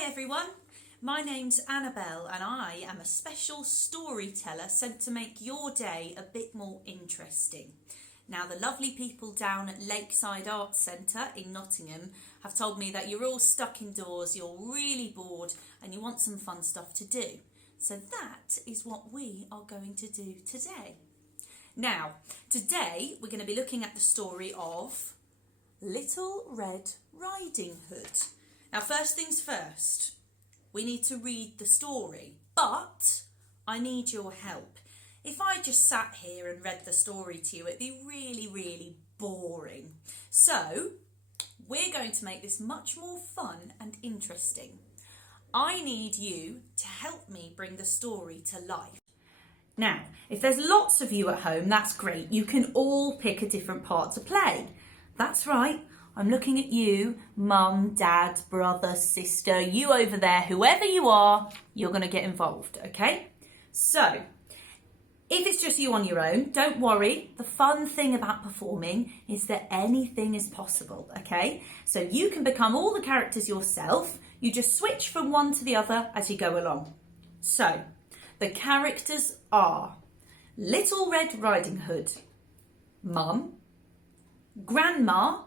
Hi everyone, my name's Annabelle and I am a special storyteller sent to make your day a bit more interesting. Now the lovely people down at Lakeside Arts Centre in Nottingham have told me that you're all stuck indoors, you're really bored and you want some fun stuff to do. So that is what we are going to do today. Now, today we're going to be looking at the story of Little Red Riding Hood. Now, first things first, we need to read the story, but I need your help. If I just sat here and read the story to you, it'd be really boring. So, we're going to make this much more fun and interesting. I need you to help me bring the story to life. Now, if there's lots of you at home, that's great. You can all pick a different part to play. That's right. I'm looking at you, mum, dad, brother, sister, you over there, whoever you are, you're going to get involved, okay? So, if it's just you on your own, don't worry. The fun thing about performing is that anything is possible, okay? So you can become all the characters yourself. You just switch from one to the other as you go along. So, the characters are Little Red Riding Hood, Mum, Grandma,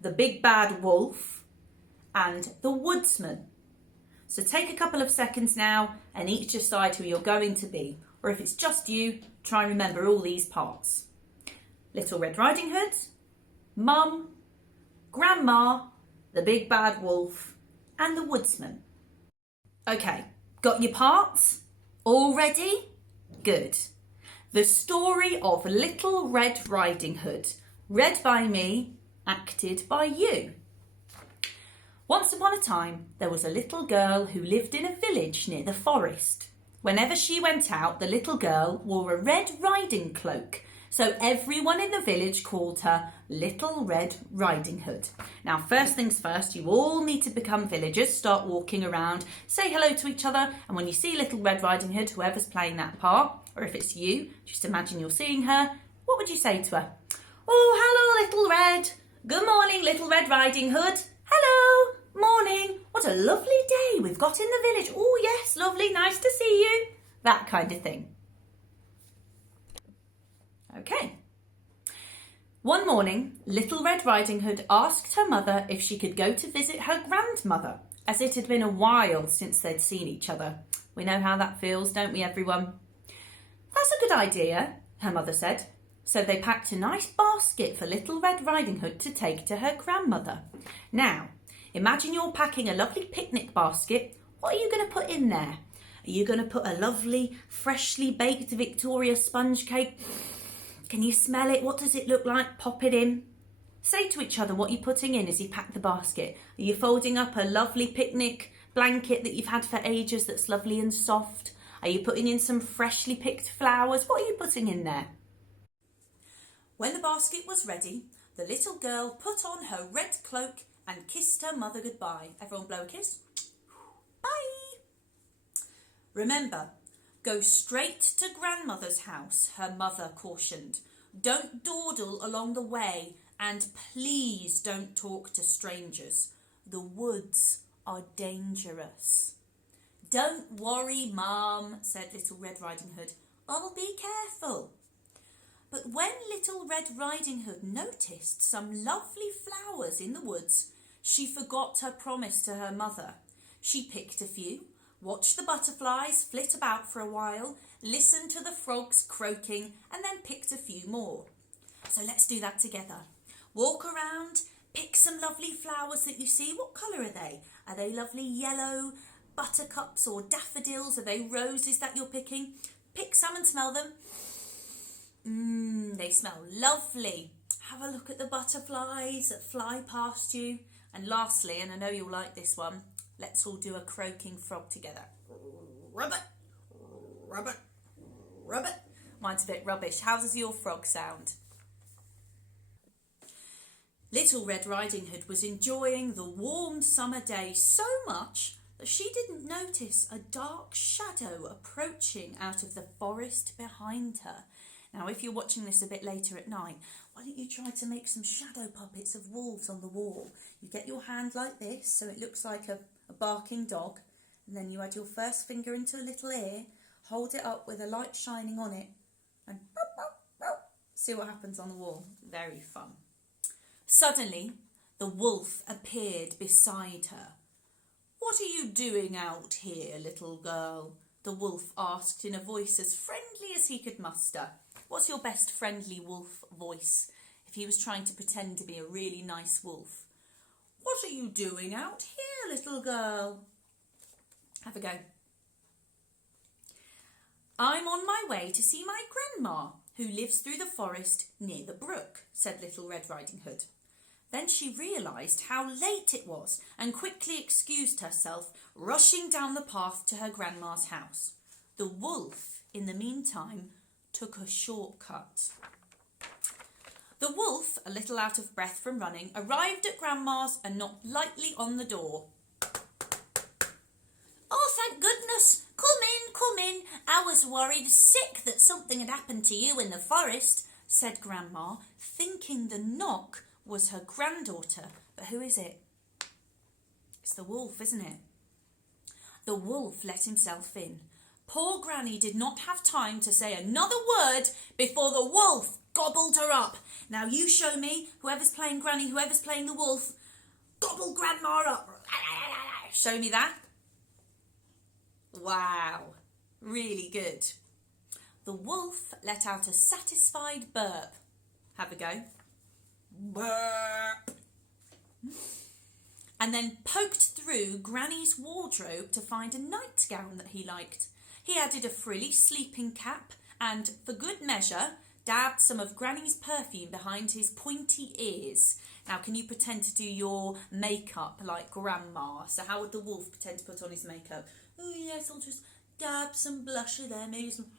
the Big Bad Wolf, and the Woodsman. So take a couple of seconds now and each decide who you're going to be. Or if it's just you, try and remember all these parts. Little Red Riding Hood, Mum, Grandma, the Big Bad Wolf, and the Woodsman. Okay, got your parts? All ready? Good. The story of Little Red Riding Hood, read by me, acted by you. Once upon a time, there was a little girl who lived in a village near the forest. Whenever she went out, the little girl wore a red riding cloak, so everyone in the village called her Little Red Riding Hood. Now, first things first, you all need to become villagers, start walking around, say hello to each other, and when you see Little Red Riding Hood, whoever's playing that part, or if it's you, just imagine you're seeing her, what would you say to her? Oh, hello, Little Red. Good morning, Little Red Riding Hood. Hello, morning. What a lovely day we've got in the village. Oh, yes, lovely, nice to see you. That kind of thing. Okay. One morning, Little Red Riding Hood asked her mother if she could go to visit her grandmother, as it had been a while since they'd seen each other. We know how that feels, don't we, everyone? That's a good idea, her mother said. So they packed a nice basket for Little Red Riding Hood to take to her grandmother. Now, imagine you're packing a lovely picnic basket. What are you going to put in there? Are you going to put a lovely, freshly baked Victoria sponge cake? Can you smell it? What does it look like? Pop it in. Say to each other what you're putting in as you pack the basket. Are you folding up a lovely picnic blanket that you've had for ages that's lovely and soft? Are you putting in some freshly picked flowers? What are you putting in there? When the basket was ready, the little girl put on her red cloak and kissed her mother goodbye. Everyone blow a kiss. Bye. Remember, go straight to grandmother's house, her mother cautioned. Don't dawdle along the way and please don't talk to strangers. The woods are dangerous. Don't worry, Mum, said Little Red Riding Hood. I'll be careful. But when Little Red Riding Hood noticed some lovely flowers in the woods, she forgot her promise to her mother. She picked a few, watched the butterflies flit about for a while, listened to the frogs croaking, and then picked a few more. So let's do that together. Walk around, pick some lovely flowers that you see. What colour are they? Are they lovely yellow buttercups or daffodils? Are they roses that you're picking? Pick some and smell them. They smell lovely. Have a look at the butterflies that fly past you. And lastly, and I know you'll like this one, let's all do a croaking frog together. Rubbit, rubbit, rubbit. Mine's a bit rubbish. How does your frog sound? Little Red Riding Hood was enjoying the warm summer day so much that she didn't notice a dark shadow approaching out of the forest behind her. Now, if you're watching this a bit later at night, why don't you try to make some shadow puppets of wolves on the wall? You get your hand like this, so it looks like a barking dog, and then you add your first finger into a little ear, hold it up with a light shining on it, and see what happens on the wall. Very fun. Suddenly, the wolf appeared beside her. "What are you doing out here, little girl?" the wolf asked in a voice as friendly as he could muster. What's your best friendly wolf voice if he was trying to pretend to be a really nice wolf? "What are you doing out here, little girl?" Have a go. "I'm on my way to see my grandma, who lives through the forest near the brook," said Little Red Riding Hood. Then she realised how late it was and quickly excused herself, rushing down the path to her grandma's house. The wolf, in the meantime, took a shortcut. The wolf, a little out of breath from running, arrived at Grandma's and knocked lightly on the door. "Oh, thank goodness! Come in, come in. I was worried sick that something had happened to you in the forest," said Grandma, thinking the knock was her granddaughter. But who is it? It's the wolf, isn't it? The wolf let himself in. Poor Granny did not have time to say another word before the wolf gobbled her up. Now you show me, whoever's playing Granny, whoever's playing the wolf, gobble Grandma up. Show me that. Wow, really good. The wolf let out a satisfied burp. Have a go. Burp. And then poked through Granny's wardrobe to find a nightgown that he liked. He added a frilly sleeping cap and, for good measure, dabbed some of Granny's perfume behind his pointy ears. Now, can you pretend to do your makeup like Grandma? So how would the wolf pretend to put on his makeup? "Oh yes, I'll just dab some blusher there, maybe some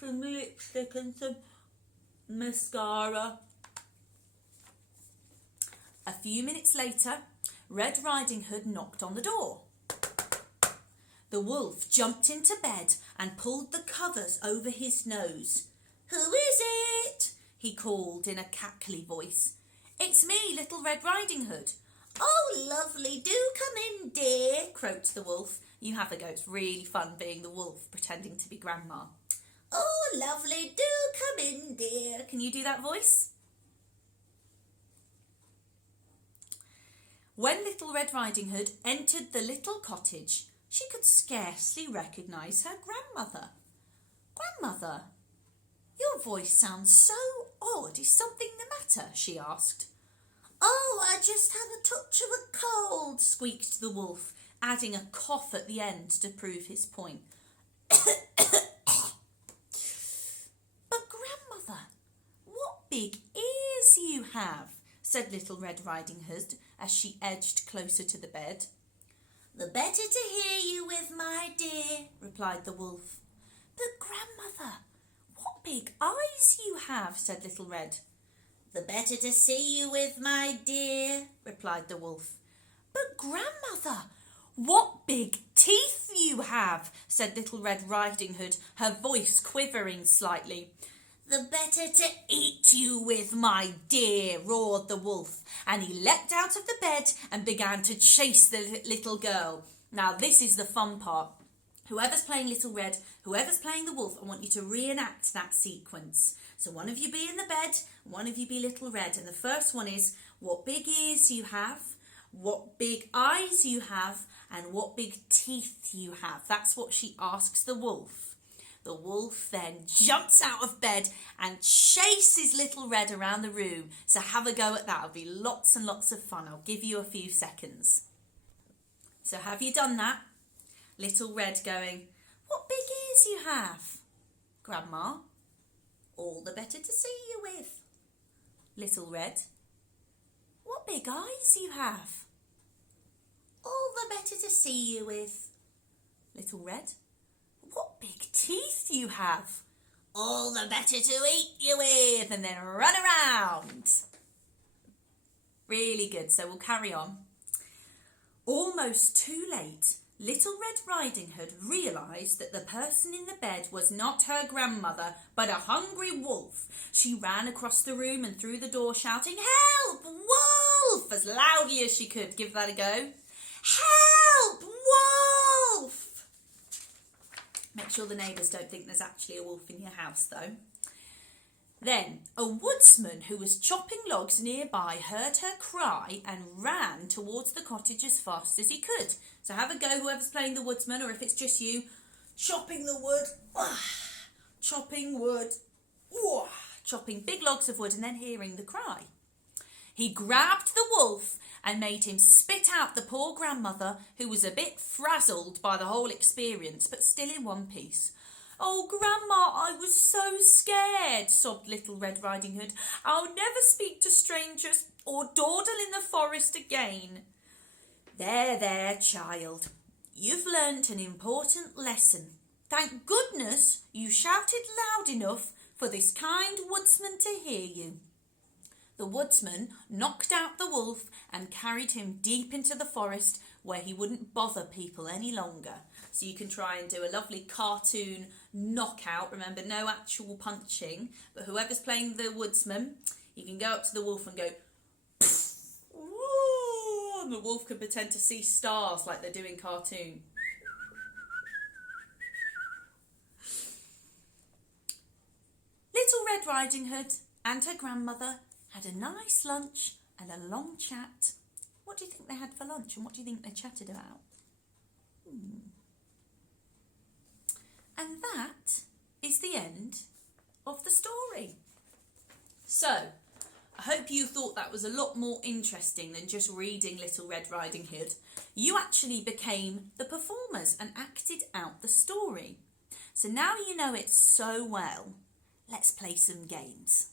lipstick and some mascara." A few minutes later, Red Riding Hood knocked on the door. The wolf jumped into bed and pulled the covers over his nose. "Who is it?" he called in a cackly voice. "It's me, Little Red Riding Hood." "Oh, lovely, do come in, dear," croaked the wolf. You have a go, it's really fun being the wolf pretending to be Grandma. "Oh, lovely, do come in, dear." Can you do that voice? When Little Red Riding Hood entered the little cottage, she could scarcely recognise her grandmother. "Grandmother, your voice sounds so odd. Is something the matter?" she asked. "Oh, I just have a touch of a cold," squeaked the wolf, adding a cough at the end to prove his point. "But Grandmother, what big ears you have," said Little Red Riding Hood as she edged closer to the bed. "The better to hear you with, my dear," replied the wolf. "But Grandmother, what big eyes you have," said Little Red. "The better to see you with, my dear," replied the wolf. "But Grandmother, what big teeth you have," said Little Red Riding Hood, her voice quivering slightly. "The better to eat you with, my dear," roared the wolf, and he leapt out of the bed and began to chase the little girl. Now this is the fun part. Whoever's playing Little Red, whoever's playing the wolf, I want you to reenact that sequence. So one of you be in the bed, one of you be Little Red, and the first one is what big ears you have, what big eyes you have, and what big teeth you have. That's what she asks the wolf. The wolf then jumps out of bed and chases Little Red around the room. So have a go at that. It'll be lots and lots of fun. I'll give you a few seconds. So have you done that? Little Red going, "What big ears you have." Grandma, "All the better to see you with." Little Red, "What big eyes you have." "All the better to see you with." Little Red, "What big teeth you have." "All the better to eat you with," and then run around. Really good, so we'll carry on. Almost too late, Little Red Riding Hood realised that the person in the bed was not her grandmother, but a hungry wolf. She ran across the room and through the door shouting, "Help, wolf!" as loudly as she could. Give that a go. "Help, wolf!" wolf. Make sure the neighbours don't think there's actually a wolf in your house though. Then a woodsman who was chopping logs nearby heard her cry and ran towards the cottage as fast as he could. So have a go, whoever's playing the woodsman, or if it's just you, chopping the wood, chopping wood, chopping big logs of wood, and then hearing the cry. He grabbed the wolf and made him spit out the poor grandmother, who was a bit frazzled by the whole experience, but still in one piece. "Oh, Grandma, I was so scared," sobbed Little Red Riding Hood. "I'll never speak to strangers or dawdle in the forest again." There, child. You've learnt an important lesson. Thank goodness you shouted loud enough for this kind woodsman to hear you. The woodsman knocked out the wolf and carried him deep into the forest where he wouldn't bother people any longer. So you can try and do a lovely cartoon knockout. Remember, no actual punching, but whoever's playing the woodsman, you can go up to the wolf and go, "Whoa," and the wolf can pretend to see stars like they do in cartoon. Little Red Riding Hood and her grandmother had a nice lunch and a long chat. What do you think they had for lunch, and what do you think they chatted about? And that is the end of the story. So, I hope you thought that was a lot more interesting than just reading Little Red Riding Hood. You actually became the performers and acted out the story. So now you know it so well, let's play some games.